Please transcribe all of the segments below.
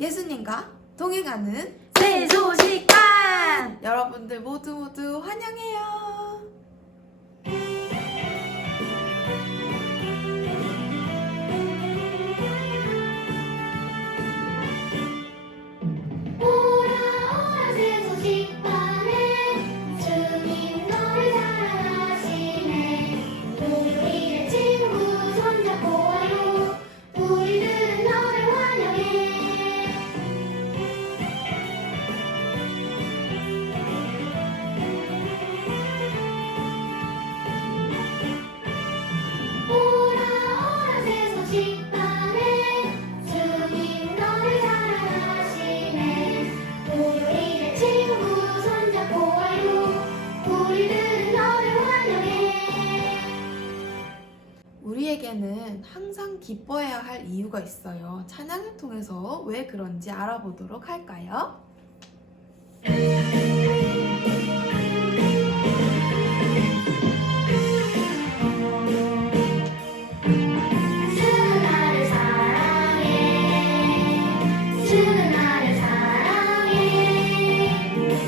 예수님과 동행하는 새 소식단! 여러분들 모두 환영해요. 오라 새 소식단에 주님 너를 사랑하시네. 우리의 친구 손잡고 와요. 우리들은 너를 환영해. 오라 새 소식단에 주님 너를 사랑하시네. 우리의 친구 손잡고 와요. 우리들은 너를 환영해. 우리에게는 항상 기뻐해야 할 이유가 있어요. 찬양을 통해서 왜 그런지 알아보도록 할까요? 주는 나를 사랑해. 주는 나를 사랑해.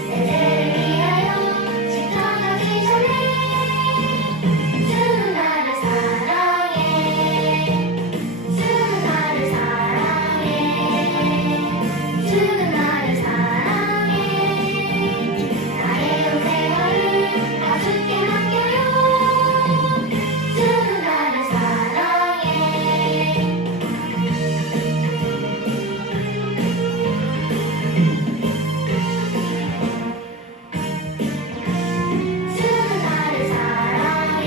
내 죄를 위하여 십자가 지셨네. 주는 나를 사랑해. 주는 나를 사랑해. 주는 나를 사랑해. 나의 온 생활을 다 주께 맡겨요. 주는 나를 사랑해. 주는 나를 사랑해.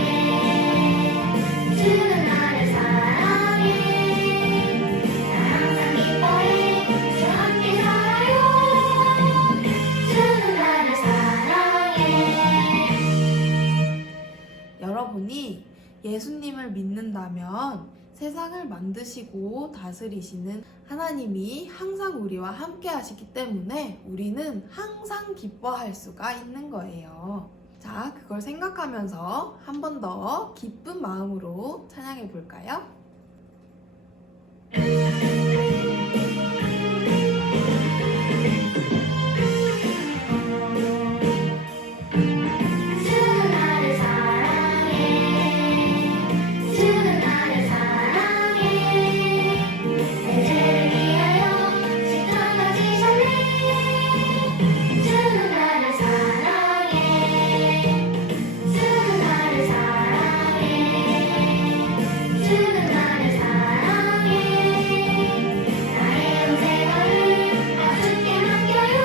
주는 나를 사랑해. 나 항상 기뻐해. 주와 함께 살아요. 주는 나를 사랑해. 여러분이 예수님을 믿는다면 세상을 만드시고 다스리시는 하나님이 항상 우리와 함께 하시기 때문에 우리는 항상 기뻐할 수가 있는 거예요. 자, 그걸 생각하면서 한 번 더 기쁜 마음으로 찬양해 볼까요? 주는 나를 사랑해. 주는 나를 사랑해. 내 죄를 위하여 십자가 지셨네. 주는 나를 사랑해. 주는 나를 사랑해. 주는 나를 사랑해. 나의 온 생활을 다 주께 맡겨요.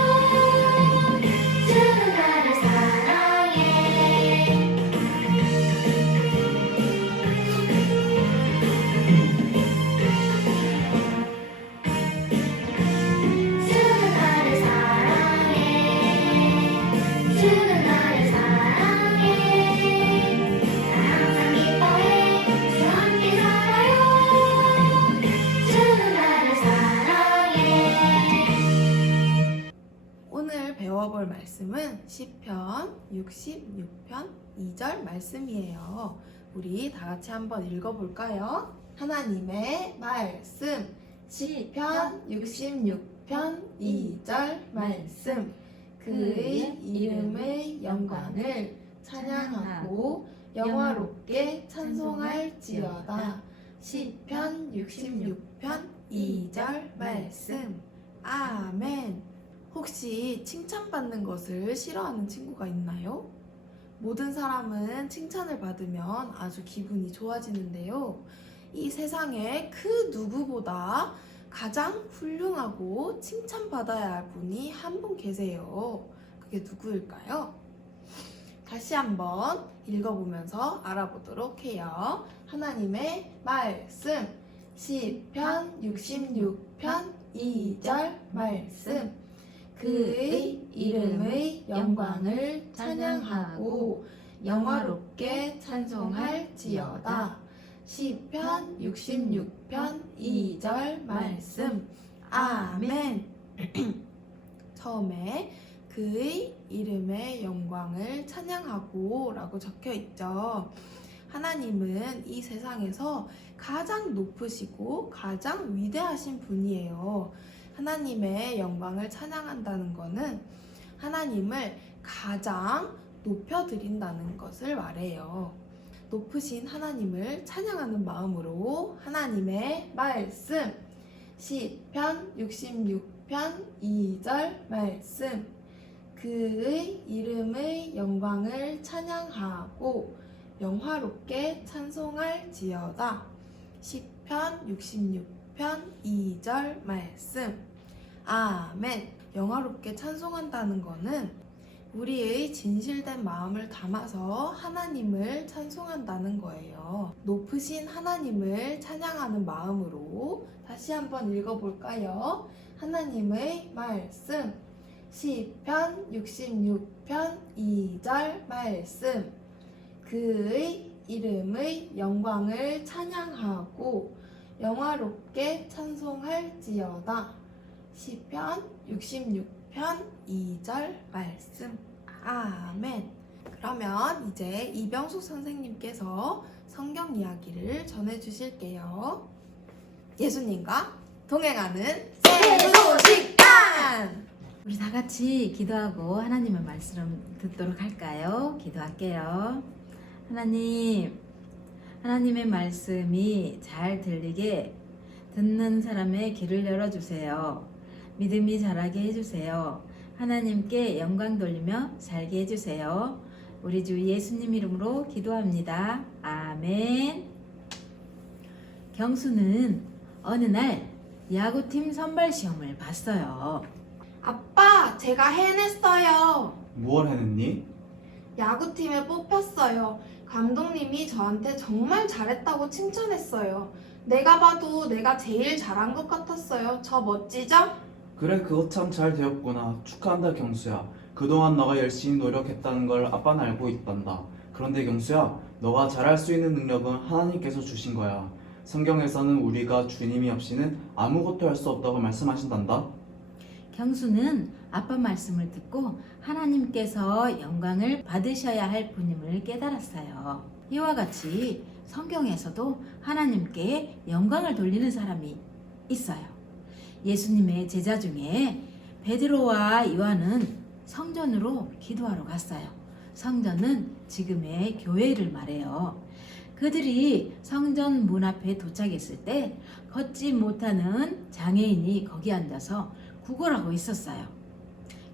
주는 나를 사랑해. 주는 나를 사랑해. 주는 나를 사랑해. 나 항상 기뻐해. 주와 함께 살아요. 주는 나를 사랑해. 오늘 배워볼 말씀은 시편 66편 2절 말씀이에요. 우리 다 같이 한번 읽어볼까요? 하나님의 말씀 시편 66편 2절 말씀 그의 이름의 영광을 찬양하고 영화롭게 찬송할지어다. 시편 66편 2절 말씀 아멘. 혹시 칭찬받는 것을 싫어하는 친구가 있나요? 모든 사람은 칭찬을 받으면 아주 기분이 좋아지는데요. 이 세상에 그 누구보다 가장 훌륭하고 칭찬받아야 할 분이 한 분 계세요. 그게 누구일까요? 다시 한번 읽어보면서 알아보도록 해요. 하나님의 말씀 시편 66편 2절 말씀 그의 이름의 영광을 찬양하고 영화롭게 찬송할지어다. 시편 66편 2절 말씀 아멘. 처음에 그의 이름의 영광을 찬양하고 라고 적혀 있죠. 하나님은 이 세상에서 가장 높으시고 가장 위대하신 분이에요. 하나님의 영광을 찬양한다는 것은 하나님을 가장 높여드린다는 것을 말해요. 높으신 하나님을 찬양하는 마음으로 하나님의 말씀 시편 66편 2절 말씀 그의 이름의 영광을 찬양하고 영화롭게 찬송할지어다. 시편 66편 2절 말씀. 아멘. 영화롭게 찬송한다는 것은 우리의 진실된 마음을 담아서 하나님을 찬송한다는 거예요. 높으신 하나님을 찬양하는 마음으로 다시 한번 읽어볼까요? 하나님의 말씀 시편 66편 2절 말씀 그의 이름의 영광을 찬양하고 영화롭게 찬송할지어다. 시편 66편 2절 말씀. 아멘. 그러면 이제 이병숙 선생님께서 성경 이야기를 전해주실게요. 예수님과 동행하는 새소식단! 우리 다 같이 기도하고 하나님의 말씀 듣도록 할까요? 기도할게요. 하나님의 말씀이 잘 들리게 듣는 사람의 귀를 열어주세요. 믿음이 자라게 해주세요. 하나님께 영광 돌리며 살게 해주세요. 우리 주 예수님 이름으로 기도합니다. 아멘. 경수는 어느 날 야구팀 선발 시험을 봤어요. 아빠, 제가 해냈어요. 무얼 해냈니? 야구팀에 뽑혔어요. 감독님이 저한테 정말 잘했다고 칭찬했어요. 내가 봐도 내가 제일 잘한 것 같았어요. 저 멋지죠? 그래, 그거 참 잘 되었구나. 축하한다, 경수야. 그동안 너가 열심히 노력했다는 걸 아빠는 알고 있단다. 그런데 경수야, 너가 잘할 수 있는 능력은 하나님께서 주신 거야. 성경에서는 우리가 주님이 없이는 아무것도 할 수 없다고 말씀하신단다. 경수는 아빠 말씀을 듣고 하나님께서 영광을 받으셔야 할 분임을 깨달았어요. 이와 같이 성경에서도 하나님께 영광을 돌리는 사람이 있어요. 예수님의 제자 중에 베드로와 요한은 성전으로 기도하러 갔어요. 성전은 지금의 교회를 말해요. 그들이 성전 문 앞에 도착했을 때 걷지 못하는 장애인이 거기 앉아서 구걸하고 있었어요.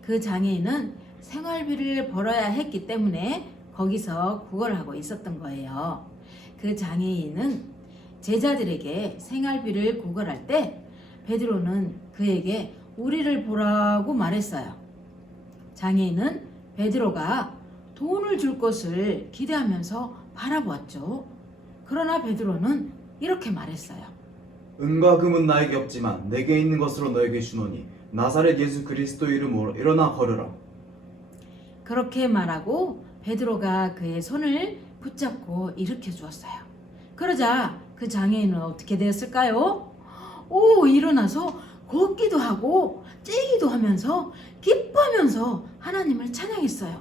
그 장애인은 생활비를 벌어야 했기 때문에 거기서 구걸하고 있었던 거예요. 그 장애인은 제자들에게 생활비를 구걸할 때 베드로는 그에게 우리를 보라고 말했어요. 장애인은 베드로가 돈을 줄 것을 기대하면서 바라보았죠. 그러나 베드로는 이렇게 말했어요. 은과 금은 나에게 없지만 내게 있는 것으로 너에게 주노니 나사렛 예수 그리스도 이름으로 일어나 걸으라. 그렇게 말하고 베드로가 그의 손을 붙잡고 일으켜 주었어요. 그러자 그 장애인은 어떻게 되었을까요? 일어나서 걷기도 하고 째기도 하면서 기뻐하면서 하나님을 찬양했어요.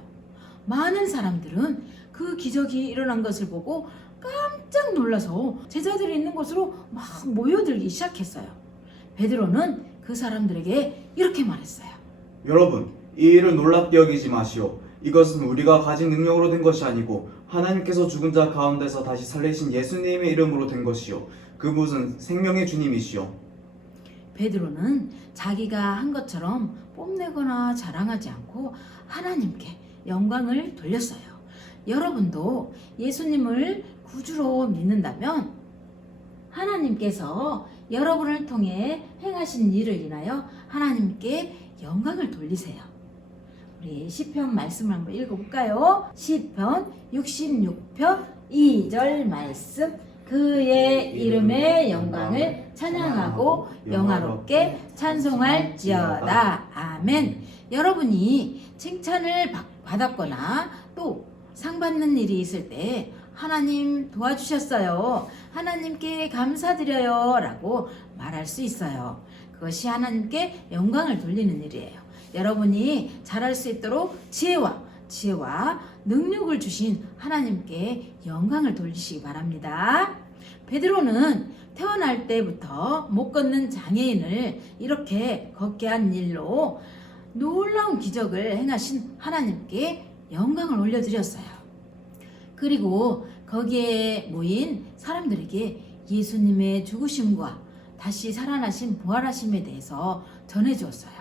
많은 사람들은 그 기적이 일어난 것을 보고 깜짝 놀라서 제자들이 있는 곳으로 막 모여들기 시작했어요. 베드로는 그 사람들에게 이렇게 말했어요. 여러분, 이 일을 놀랍게 여기지 마시오. 이것은 우리가 가진 능력으로 된 것이 아니고 하나님께서 죽은 자 가운데서 다시 살리신 예수님의 이름으로 된 것이요. 그분은 생명의 주님이시오. 베드로는 자기가 한 것처럼 뽐내거나 자랑하지 않고 하나님께 영광을 돌렸어요. 여러분도 예수님을 구주로 믿는다면 하나님께서 여러분을 통해 행하신 일을 인하여 하나님께 영광을 돌리세요. 우리 시편 말씀을 한번 읽어볼까요? 시편 66편 2절 말씀. 그의 이름의 영광을 찬양하고 영화롭게 찬송할지어다. 아멘. 여러분이 칭찬을 받았거나 또 상 받는 일이 있을 때 하나님 도와주셨어요. 하나님께 감사드려요. 라고 말할 수 있어요. 그것이 하나님께 영광을 돌리는 일이에요. 여러분이 잘할 수 있도록 지혜와 능력을 주신 하나님께 영광을 돌리시기 바랍니다. 베드로는 태어날 때부터 못 걷는 장애인을 이렇게 걷게 한 일로 놀라운 기적을 행하신 하나님께 영광을 올려드렸어요. 그리고 거기에 모인 사람들에게 예수님의 죽으심과 다시 살아나신 부활하심에 대해서 전해주었어요.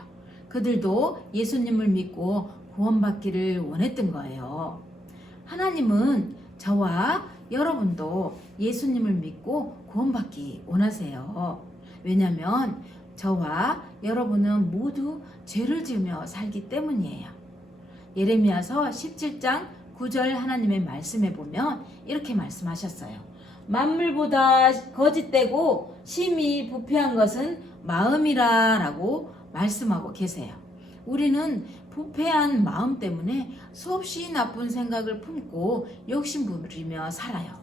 그들도 예수님을 믿고 구원받기를 원했던 거예요. 하나님은 저와 여러분도 예수님을 믿고 구원받기 원하세요. 왜냐하면 저와 여러분은 모두 죄를 지으며 살기 때문이에요. 예레미야서 17장 9절 하나님의 말씀에 보면 이렇게 말씀하셨어요. 만물보다 거짓되고 심히 부패한 것은 마음이라 라고 말씀하고 계세요. 우리는 부패한 마음 때문에 수없이 나쁜 생각을 품고 욕심부리며 살아요.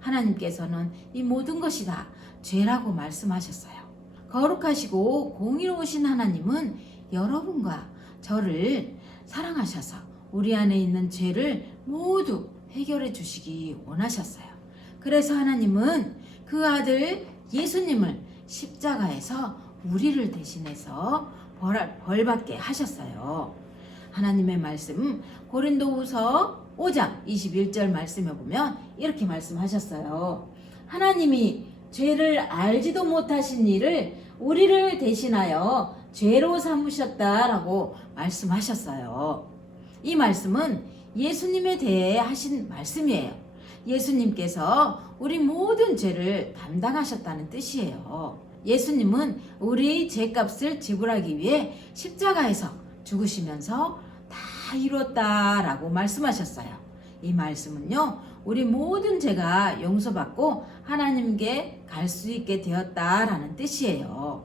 하나님께서는 이 모든 것이 다 죄라고 말씀하셨어요. 거룩하시고 공의로우신 하나님은 여러분과 저를 사랑하셔서 우리 안에 있는 죄를 모두 해결해 주시기 원하셨어요. 그래서 하나님은 그 아들 예수님을 십자가에서 우리를 대신해서 벌받게 하셨어요. 하나님의 말씀 고린도후서 5장 21절 말씀에 보면 이렇게 말씀하셨어요. 하나님이 죄를 알지도 못하신 일을 우리를 대신하여 죄로 삼으셨다라고 말씀하셨어요. 이 말씀은 예수님에 대해 하신 말씀이에요. 예수님께서 우리 모든 죄를 담당하셨다는 뜻이에요. 예수님은 우리 죄값을 지불하기 위해 십자가에서 죽으시면서 다 이뤘다라고 말씀하셨어요. 이 말씀은요, 우리 모든 죄가 용서받고 하나님께 갈 수 있게 되었다라는 뜻이에요.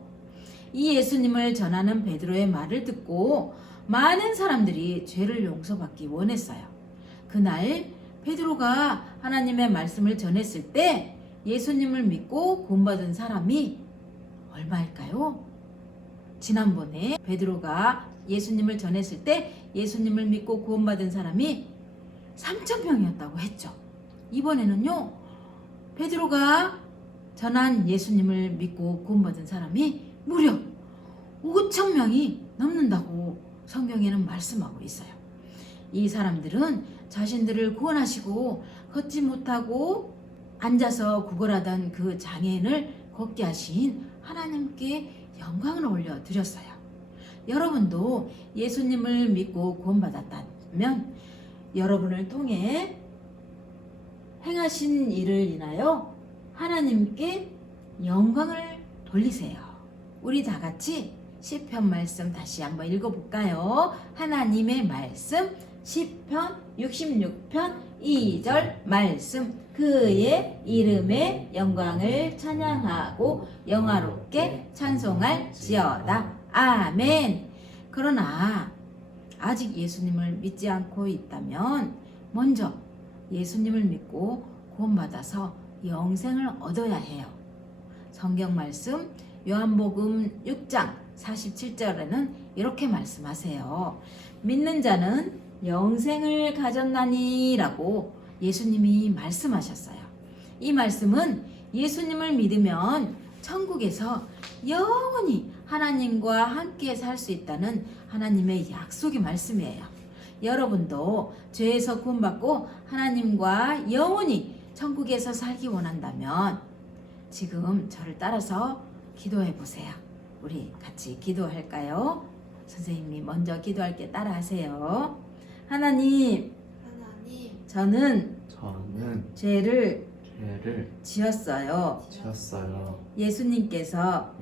이 예수님을 전하는 베드로의 말을 듣고 많은 사람들이 죄를 용서받기 원했어요. 그날 베드로가 하나님의 말씀을 전했을 때 예수님을 믿고 구원받은 사람이 얼마일까요? 지난번에 베드로가 예수님을 전했을 때 예수님을 믿고 구원받은 사람이 3,000명이었다고 했죠. 이번에는요, 베드로가 전한 예수님을 믿고 구원받은 사람이 무려 5,000명이 넘는다고 성경에는 말씀하고 있어요. 이 사람들은 자신들을 구원하시고 걷지 못하고 앉아서 구걸하던 그 장애인을 걷게 하신 하나님께 영광을 올려드렸어요. 여러분도 예수님을 믿고 구원받았다면 여러분을 통해 행하신 일을 인하여 하나님께 영광을 돌리세요. 우리 다 같이 시편 말씀 다시 한번 읽어볼까요? 하나님의 말씀 시편 66편 2절 말씀. 그의 이름의 영광을 찬양하고 영화롭게 찬송할지어다. 아멘. 그러나 아직 예수님을 믿지 않고 있다면 먼저 예수님을 믿고 구원받아서 영생을 얻어야 해요. 성경 말씀 요한복음 6장 47절에는 이렇게 말씀하세요. 믿는 자는 영생을 가졌나니 라고 예수님이 말씀하셨어요. 이 말씀은 예수님을 믿으면 천국에서 영원히 하나님과 함께 살 수 있다는 하나님의 약속의 말씀이에요. 여러분도 죄에서 구원받고 하나님과 영원히 천국에서 살기 원한다면 지금 저를 따라서 기도해 보세요. 우리 같이 기도할까요? 선생님이 먼저 기도할게 따라하세요. 하나님, 저는 죄를 지었어요. 예수님께서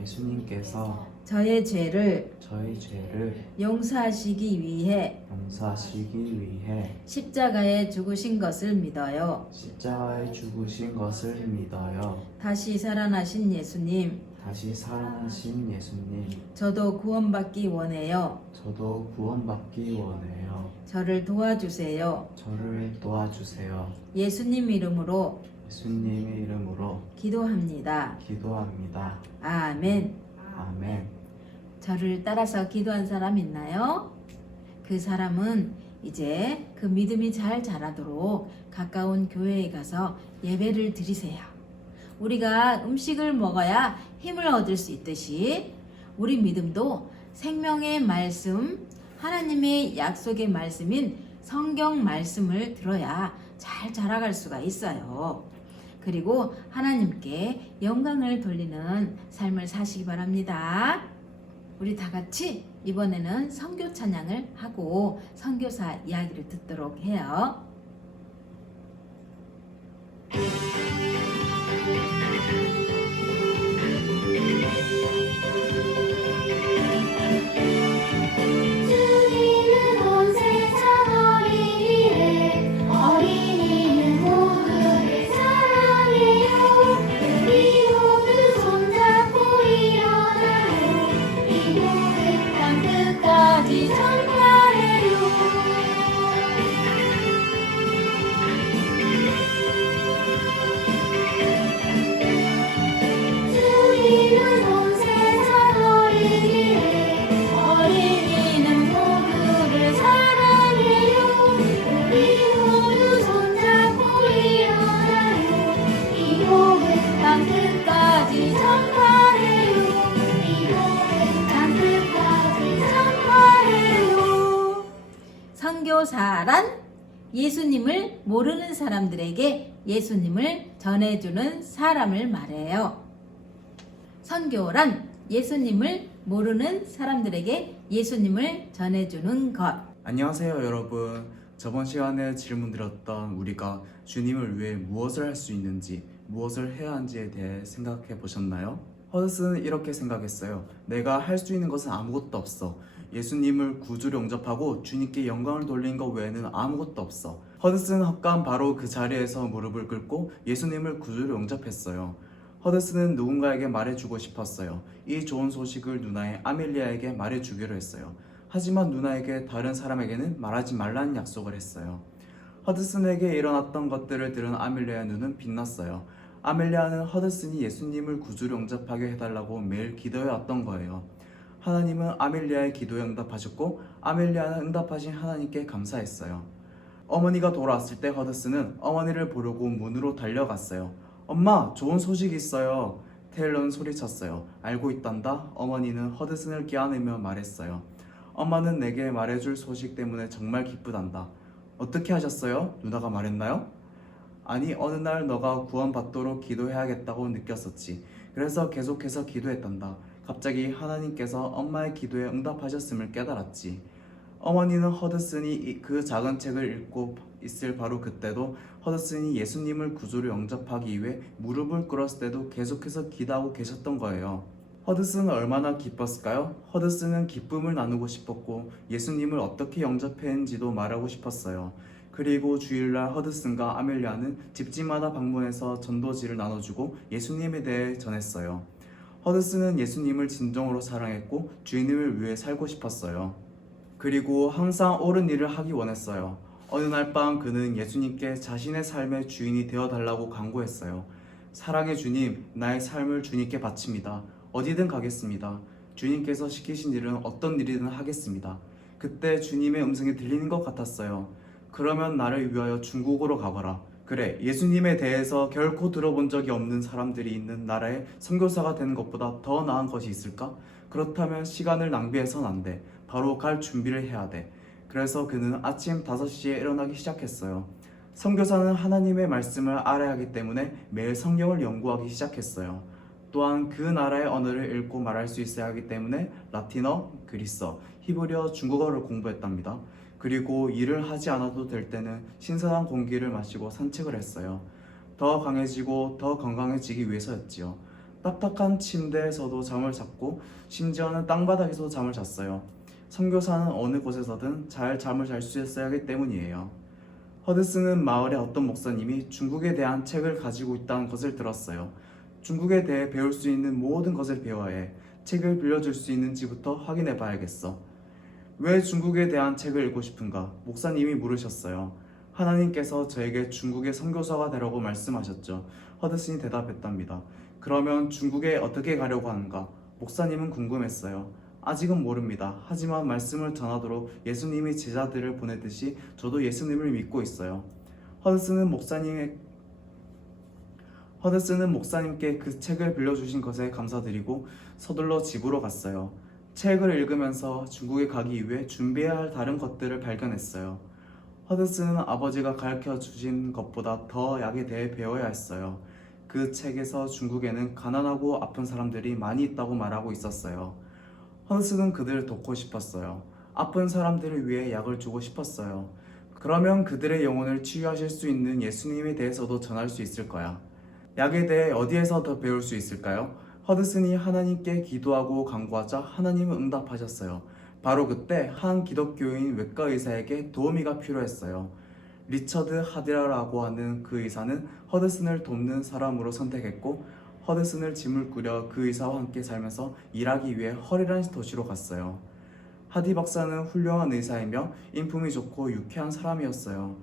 저의 죄를 용서하시기 위해 십자가에 죽으신 것을 믿어요. 다시 살아나신 예수님, 저도 구원받기 원해요. 저를 도와주세요. 예수님 이름으로 기도합니다. 아멘. 저를 따라서 기도한 사람 있나요? 그 사람은 이제 그 믿음이 잘 자라도록 가까운 교회에 가서 예배를 드리세요. 우리가 음식을 먹어야 힘을 얻을 수 있듯이 우리 믿음도 생명의 말씀, 하나님의 약속의 말씀인 성경 말씀을 들어야 잘 자라갈 수가 있어요. 그리고 하나님께 영광을 돌리는 삶을 사시기 바랍니다. 우리 다 같이 이번에는 선교 찬양을 하고 선교사 이야기를 듣도록 해요. 주님은 온 세상 어린이를 어린이는 모두를 사랑해요. 우리 모두 손잡고 일어나요. 이 모든 땅 끝까지 전파해요. 주님은 온 세상 어린이는 모두를 사랑해요. 우리 모두 손잡고 일어나요. 이 복음 땅 끝까지 전파해요. 이 복음 땅 끝까지 전파해요. 선교사란 예수님을 모르는 사람들에게 예수님을 전해주는 사람을 말해요. 선교란 예수님을 모르는 사람들에게 예수님을 전해주는 것. 안녕하세요 여러분. 저번 시간에 질문 드렸던 우리가 주님을 위해 무엇을 할 수 있는지, 무엇을 해야 하는지에 대해 생각해 보셨나요? 허드슨은 이렇게 생각했어요. 내가 할 수 있는 것은 아무것도 없어. 예수님을 구주로 영접하고 주님께 영광을 돌리는 것 외에는 아무것도 없어. 허드슨은 헛간 바로 그 자리에서 무릎을 꿇고 예수님을 구주로 영접했어요. 허드슨은 누군가에게 말해주고 싶었어요. 이 좋은 소식을 누나의 아멜리아에게 말해주기로 했어요. 하지만 누나에게 다른 사람에게는 말하지 말라는 약속을 했어요. 허드슨에게 일어났던 것들을 들은 아멜리아의 눈은 빛났어요. 아멜리아는 허드슨이 예수님을 구주로 영접하게 해달라고 매일 기도해왔던 거예요. 하나님은 아멜리아의 기도에 응답하셨고 아멜리아는 응답하신 하나님께 감사했어요. 어머니가 돌아왔을 때 허드슨은 어머니를 보려고 문으로 달려갔어요. 엄마, 좋은 소식이 있어요. 테일러는 소리쳤어요. 알고 있단다. 어머니는 허드슨을 껴안으며 말했어요. 엄마는 내게 말해줄 소식 때문에 정말 기쁘단다. 어떻게 하셨어요? 누나가 말했나요? 아니, 어느 날 너가 구원받도록 기도해야겠다고 느꼈었지. 그래서 계속해서 기도했단다. 갑자기 하나님께서 엄마의 기도에 응답하셨음을 깨달았지. 어머니는 허드슨이 그 작은 책을 읽고 있을 바로 그때도 허드슨이 예수님을 구주로 영접하기 위해 무릎을 꿇었을 때도 계속해서 기도하고 계셨던 거예요. 허드슨은 얼마나 기뻤을까요? 허드슨은 기쁨을 나누고 싶었고 예수님을 어떻게 영접했는지도 말하고 싶었어요. 그리고 주일날 허드슨과 아멜리아는 집집마다 방문해서 전도지를 나눠주고 예수님에 대해 전했어요. 허드슨은 예수님을 진정으로 사랑했고 주님을 위해 살고 싶었어요. 그리고 항상 옳은 일을 하기 원했어요. 어느 날 밤 그는 예수님께 자신의 삶의 주인이 되어달라고 간구했어요. 사랑의 주님, 나의 삶을 주님께 바칩니다. 어디든 가겠습니다. 주님께서 시키신 일은 어떤 일이든 하겠습니다. 그때 주님의 음성이 들리는 것 같았어요. 그러면 나를 위하여 중국으로 가거라. 그래, 예수님에 대해서 결코 들어본 적이 없는 사람들이 있는 나라의 선교사가 되는 것보다 더 나은 것이 있을까? 그렇다면 시간을 낭비해선 안 돼. 바로 갈 준비를 해야 돼. 그래서 그는 아침 5시에 일어나기 시작했어요. 선교사는 하나님의 말씀을 알아야 하기 때문에 매일 성경을 연구하기 시작했어요. 또한 그 나라의 언어를 읽고 말할 수 있어야 하기 때문에 라틴어, 그리스어, 히브리어, 중국어를 공부했답니다. 그리고 일을 하지 않아도 될 때는 신선한 공기를 마시고 산책을 했어요. 더 강해지고 더 건강해지기 위해서였지요. 딱딱한 침대에서도 잠을 잤고 심지어는 땅바닥에서 잠을 잤어요. 선교사는 어느 곳에서든 잘 잠을 잘 수 있어야 하기 때문이에요. 허드슨은 마을의 어떤 목사님이 중국에 대한 책을 가지고 있다는 것을 들었어요. 중국에 대해 배울 수 있는 모든 것을 배워야 해. 책을 빌려줄 수 있는지부터 확인해 봐야겠어. 왜 중국에 대한 책을 읽고 싶은가? 목사님이 물으셨어요. 하나님께서 저에게 중국의 선교사가 되라고 말씀하셨죠. 허드슨이 대답했답니다. 그러면 중국에 어떻게 가려고 하는가? 목사님은 궁금했어요. 아직은 모릅니다. 하지만 말씀을 전하도록 예수님이 제자들을 보내듯이 저도 예수님을 믿고 있어요. 허드슨은 허드슨은 목사님께 그 책을 빌려주신 것에 감사드리고 서둘러 집으로 갔어요. 책을 읽으면서 중국에 가기 위해 준비해야 할 다른 것들을 발견했어요. 허드슨은 아버지가 가르쳐 주신 것보다 더 약에 대해 배워야 했어요. 그 책에서 중국에는 가난하고 아픈 사람들이 많이 있다고 말하고 있었어요. 허드슨은 그들을 돕고 싶었어요. 아픈 사람들을 위해 약을 주고 싶었어요. 그러면 그들의 영혼을 치유하실 수 있는 예수님에 대해서도 전할 수 있을 거야. 약에 대해 어디에서 더 배울 수 있을까요? 허드슨이 하나님께 기도하고 간구하자 하나님은 응답하셨어요. 바로 그때 한 기독교인 외과 의사에게 도우미가 필요했어요. 리처드 하디라라고 하는 그 의사는 허드슨을 돕는 사람으로 선택했고 허드슨을 짐을 꾸려 그 의사와 함께 살면서 일하기 위해 허리란 도시로 갔어요. 하디 박사는 훌륭한 의사이며 인품이 좋고 유쾌한 사람이었어요.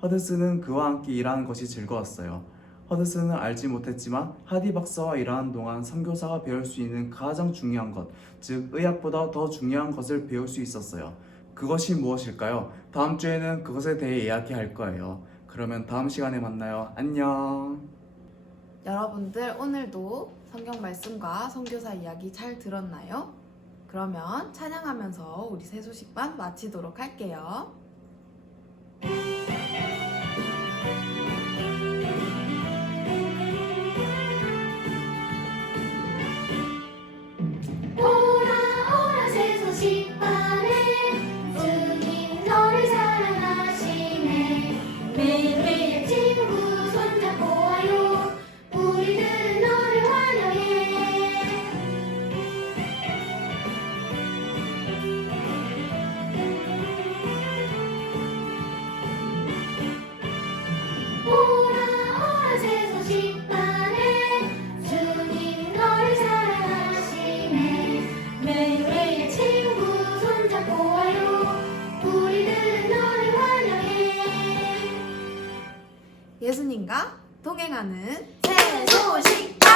허드슨은 그와 함께 일하는 것이 즐거웠어요. 허드슨은 알지 못했지만 하디 박사와 일하는 동안 선교사가 배울 수 있는 가장 중요한 것, 즉 의학보다 더 중요한 것을 배울 수 있었어요. 그것이 무엇일까요? 다음 주에는 그것에 대해 이야기할 거예요. 그러면 다음 시간에 만나요. 안녕. 여러분들 오늘도 성경 말씀과 선교사 이야기 잘 들었나요? 그러면 찬양하면서 우리 세소식반 마치도록 할게요. 오라 오라 새소식반에 주님 너를 사랑하시네. 매일매일 친구 손잡고 와요. 우리들은 너를 환영해. 오라 오라 새소식반에 주님 너를 사랑하시네. 매일매일 친구 손잡고 와요. 우리들은 너를 환영해. 예수님과 동행하는 새소식반.